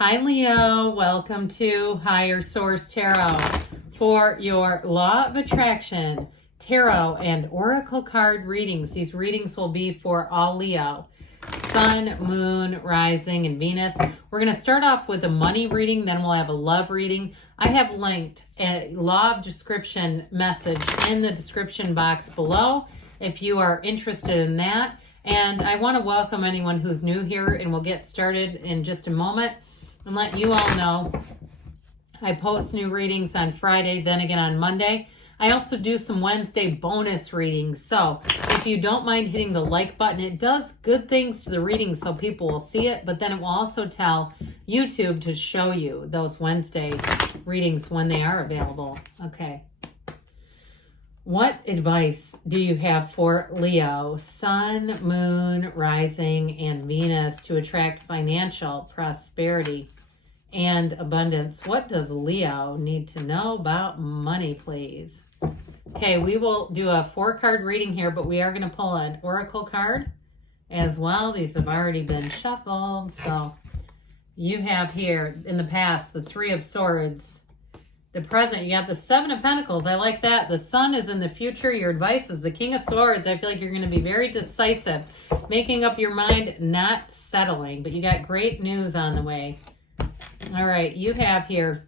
Hi, Leo. Welcome to Higher Source Tarot for your Law of Attraction Tarot and Oracle card readings. These readings will be for all Leo, Sun, Moon, Rising, and Venus. We're going to start off with a money reading, then we'll have a love reading. I have linked a law of description message in the description box below if you are interested in that. And I want to welcome anyone who's new here, and we'll get started in just a moment. And let you all know I post new readings on Friday, then again on Monday. I also do some Wednesday bonus readings. So if you don't mind hitting the like button, it does good things to the reading so people will see it, but then it will also tell YouTube to show you those Wednesday readings when they are available. Okay. What advice do you have for Leo, Sun, Moon, Rising, and Venus to attract financial prosperity and abundance? What does Leo need to know about money, please? Okay, we will do a 4-card reading here, but we are going to pull an oracle card as well. These have already been shuffled. So you have here in the past the 3 of Swords. The present, you have the 7 of Pentacles. I like that. The Sun is in the future. Your advice is the King of Swords. I feel like you're going to be very decisive, making up your mind, not settling. But you got great news on the way. All right, you have here,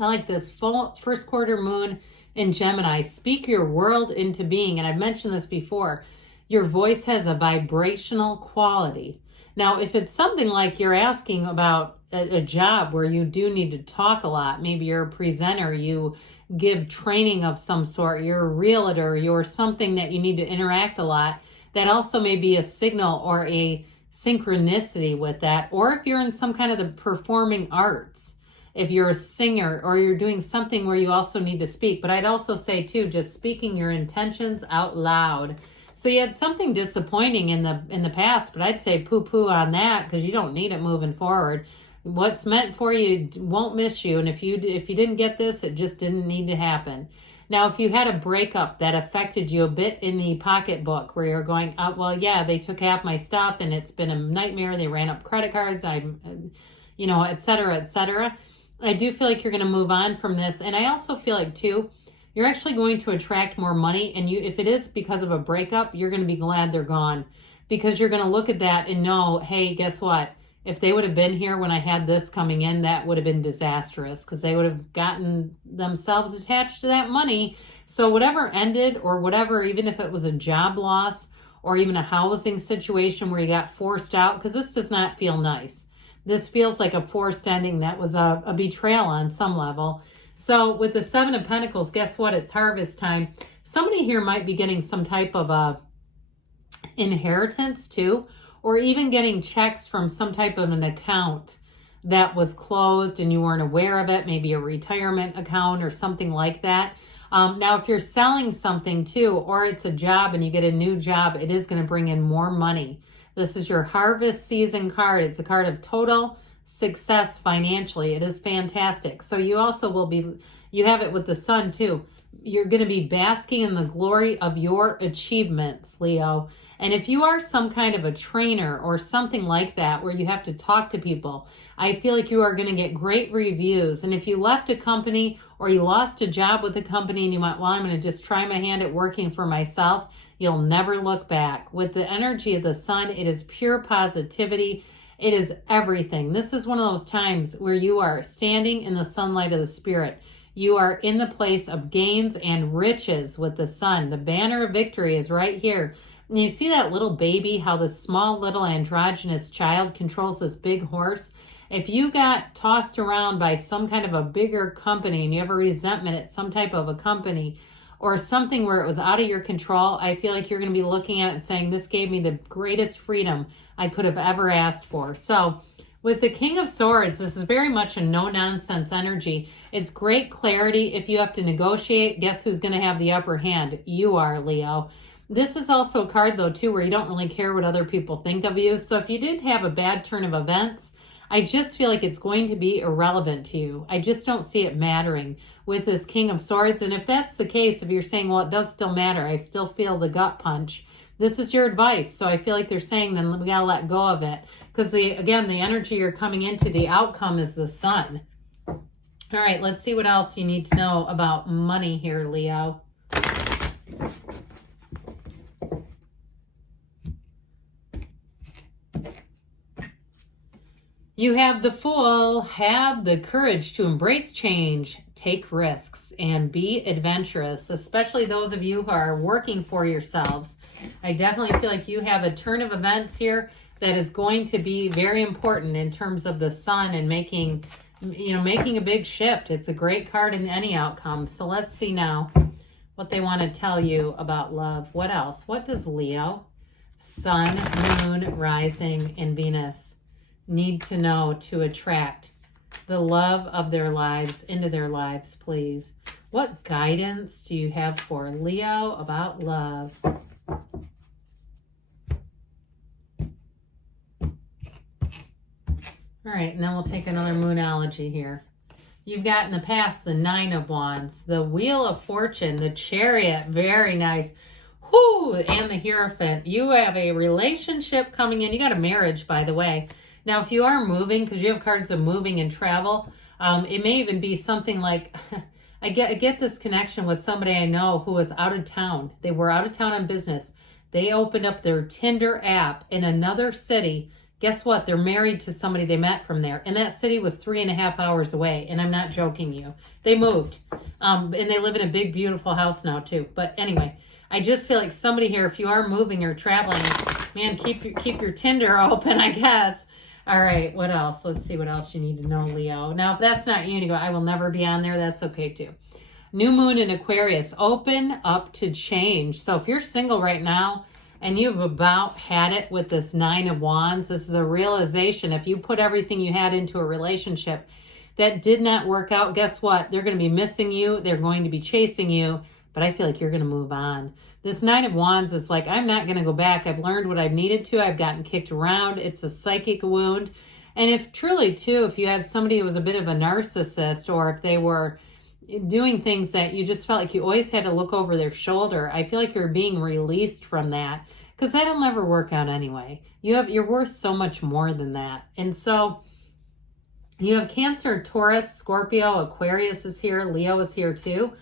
I like this, full first quarter moon in Gemini. Speak your world into being. And I've mentioned this before. Your voice has a vibrational quality. Now, if it's something like you're asking about a job where you do need to talk a lot, maybe you're a presenter, you give training of some sort, you're a realtor, you're something that you need to interact a lot, that also may be a signal or a synchronicity with that. Or if you're in some kind of the performing arts, if you're a singer or you're doing something where you also need to speak. But I'd also say too, just speaking your intentions out loud. So you had something disappointing in the past, but I'd say poo-poo on that because you don't need it moving forward. What's meant for you won't miss you. And if you didn't get this, it just didn't need to happen. Now, if you had a breakup that affected you a bit in the pocketbook where you're going, oh, well, yeah, they took half my stuff and it's been a nightmare. They ran up credit cards, et cetera, et cetera. I do feel like you're going to move on from this. And I also feel like, too, you're actually going to attract more money. And if it is because of a breakup, you're going to be glad they're gone because you're going to look at that and know, hey, guess what? If they would have been here when I had this coming in, that would have been disastrous because they would have gotten themselves attached to that money. So whatever ended or whatever, even if it was a job loss or even a housing situation where you got forced out, because this does not feel nice. This feels like a forced ending that was a betrayal on some level. So with the 7 of Pentacles, guess what? It's harvest time. Somebody here might be getting some type of a inheritance too, or even getting checks from some type of an account that was closed and you weren't aware of it, maybe a retirement account or something like that. Now, if you're selling something too, or it's a job and you get a new job, it is going to bring in more money. This is your harvest season card. It's a card of total success financially. It is fantastic. So you also will be, you have it with the Sun too. You're going to be basking in the glory of your achievements, Leo. And if you are some kind of a trainer or something like that where you have to talk to people, I feel like you are going to get great reviews. And if you left a company or you lost a job with a company and you went, well, I'm going to just try my hand at working for myself, you'll never look back. With the energy of the Sun, it is pure positivity. It is everything. This is one of those times where you are standing in the sunlight of the Spirit. You are in the place of gains and riches with the Sun. The banner of victory is right here. And you see that little baby, how the small little androgynous child controls this big horse? If you got tossed around by some kind of a bigger company and you have a resentment at some type of a company or something where it was out of your control, I feel like you're going to be looking at it and saying, this gave me the greatest freedom I could have ever asked for. So with the King of Swords, this is very much a no-nonsense energy. It's great clarity. If you have to negotiate, guess who's going to have the upper hand? You are, Leo. This is also a card, though, too, where you don't really care what other people think of you. So if you did have a bad turn of events, I just feel like it's going to be irrelevant to you. I just don't see it mattering with this King of Swords. And if that's the case, if you're saying, well, it does still matter, I still feel the gut punch, This is your advice. So I feel like they're saying then we got to let go of it. Because again, the energy you're coming into, the outcome is the sun. All right, let's see what else you need to know about money here, Leo. You have the Fool. Have the courage to embrace change, take risks, and be adventurous, especially those of you who are working for yourselves. I definitely feel like you have a turn of events here that is going to be very important in terms of the sun and making a big shift. It's a great card in any outcome. So let's see now what they want to tell you about love. What else? What does Leo, Sun, Moon, Rising, and Venus need to know to attract the love of their lives into their lives, please? What guidance do you have for Leo about love? All right, and then we'll take another Moonology here. You've got in the past the Nine of Wands, the Wheel of Fortune, the Chariot, very nice. Whoo, and the Hierophant. You have a relationship coming in. You got a marriage, by the way. Now, if you are moving, because you have cards of moving and travel, it may even be something like, I get this connection with somebody I know who was out of town. They were out of town on business. They opened up their Tinder app in another city. Guess what? They're married to somebody they met from there. And that city was 3.5 hours away. And I'm not joking you. They moved. And they live in a big, beautiful house now, too. But anyway, I just feel like somebody here, if you are moving or traveling, man, keep your Tinder open, I guess. All right, what else? Let's see what else you need to know, Leo. Now, if that's not you and you go, I will never be on there, that's okay too. New Moon in Aquarius, open up to change. So if you're single right now and you've about had it with this Nine of Wands, this is a realization. If you put everything you had into a relationship that did not work out, guess what? They're going to be missing you. They're going to be chasing you. But I feel like you're going to move on. This Nine of Wands is like, I'm not going to go back. I've learned what I've needed to. I've gotten kicked around. It's a psychic wound. And if truly, too, if you had somebody who was a bit of a narcissist, or if they were doing things that you just felt like you always had to look over their shoulder, I feel like you're being released from that, because that'll never work out anyway. You're worth so much more than that. And so you have Cancer, Taurus, Scorpio, Aquarius is here. Leo is here too.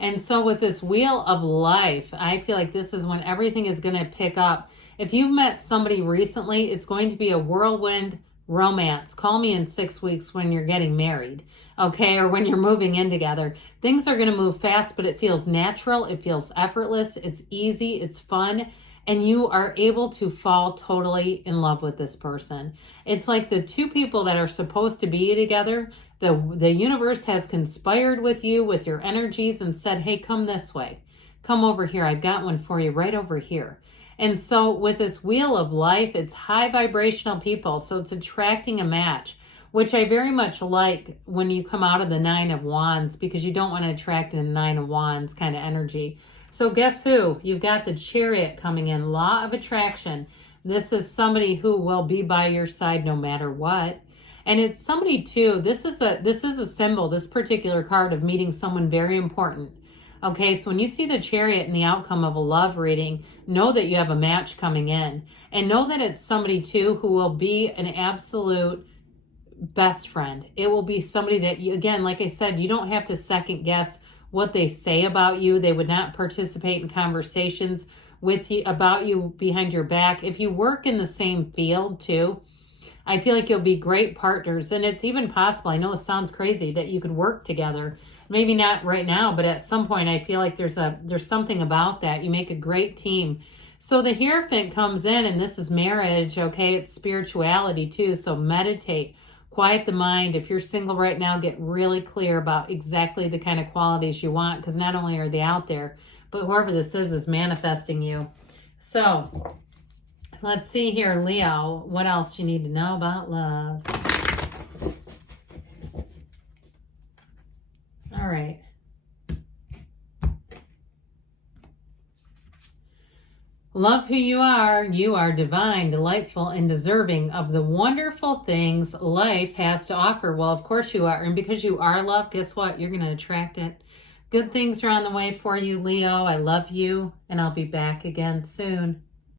And so with this Wheel of Life, I feel like this is when everything is going to pick up. If you've met somebody recently, it's going to be a whirlwind romance. Call me in 6 weeks when you're getting married, okay? Or when you're moving in together. Things are going to move fast, but it feels natural. It feels effortless. It's easy. It's fun. And you are able to fall totally in love with this person. It's like the two people that are supposed to be together, the universe has conspired with you, with your energies, and said, hey, come this way. Come over here. I've got one for you right over here. And so with this Wheel of Life, it's high vibrational people. So it's attracting a match, which I very much like when you come out of the Nine of Wands, because you don't want to attract a Nine of Wands kind of energy. So guess who? You've got the Chariot coming in, Law of Attraction. This is somebody who will be by your side no matter what. And it's somebody too, this is a symbol, this particular card, of meeting someone very important. Okay, so when you see the Chariot and the outcome of a love reading, know that you have a match coming in. And know that it's somebody too who will be an absolute best friend. It will be somebody that you, again, like I said, you don't have to second guess what they say about you. They would not participate in conversations with you about you behind your back. If you work in the same field too, I feel like you'll be great partners. And it's even possible, I know this sounds crazy, that you could work together. Maybe not right now, but at some point I feel like there's something about that. You make a great team. So the Hierophant comes in, and this is marriage, okay? It's spirituality too. So meditate, quiet the mind. If you're single right now, get really clear about exactly the kind of qualities you want, because not only are they out there, but whoever this is manifesting you. So let's see here, Leo. What else do you need to know about love? All right. Love who you are. You are divine, delightful, and deserving of the wonderful things life has to offer. Well, of course you are. And because you are love, guess what? You're going to attract it. Good things are on the way for you, Leo. I love you, and I'll be back again soon.